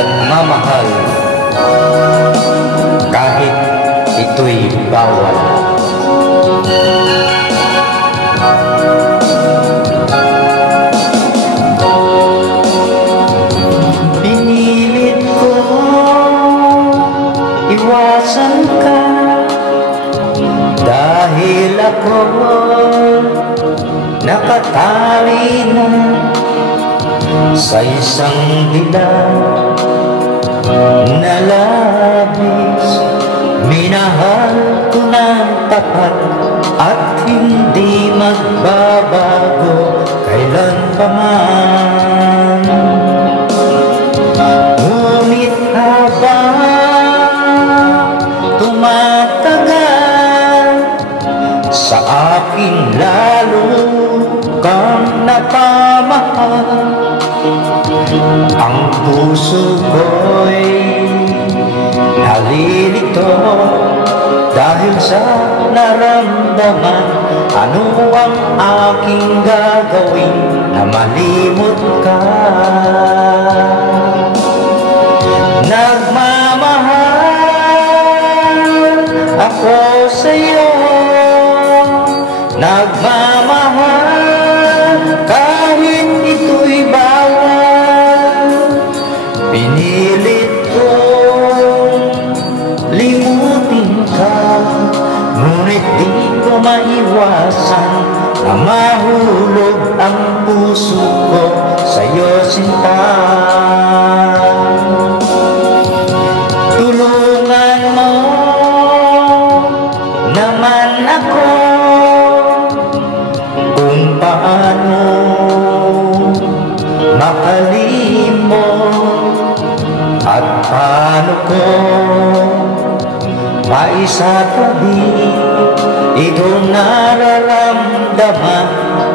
nagmamahal kahit ito'y bawal. Pinilit ko iwasan ka dahil ako nakatali na sa isang dilag na labis. Minahal ko ng tapat at hindi magbabago kailanpaman. Ngunit habang tumatagal, sa akin lalo kang napamahal. Ang puso ko'y nalilito dahil sa naramdaman. Ano ang aking gagawin na malimot ka? Nagmamahal ako sa'yo, nagmamahal kahit ito'y bawal. Pinilit kong limutin ka, ngunit di ko maiwasan na mahulog ang puso ko sa'yo, sinta. Tulungan mo naman ako kung paano makalimot at paano ko maisatabi itong nararamdaman.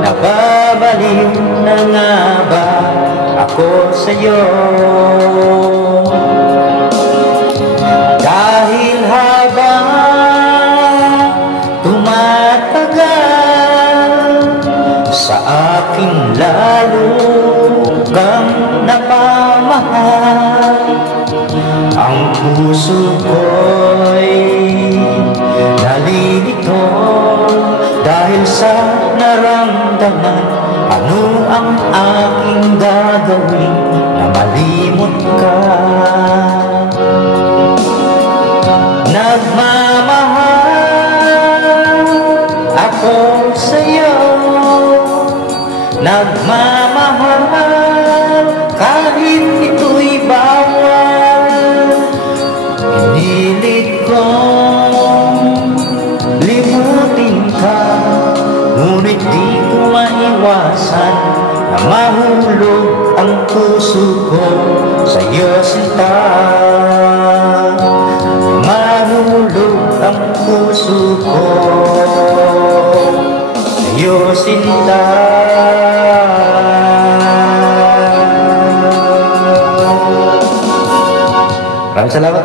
Nababaliw na nga ba ako sa'yo? Dahil habang tumatagal, sa akin lalo kang napamahal. Ang puso ko'y nalilito dahil sa naramdaman. Ano ang aking gagawin na malimot ka? Nagmamahal ako sa'yo, nagmamahal kahit ito'y bawal. Pinilit kong limutin ka, ngunit di ko maiwasan na mahulog ang puso ko sa'yo, sinta. Mahulog ang puso ko sa'yo, sinta. Maraming salamat.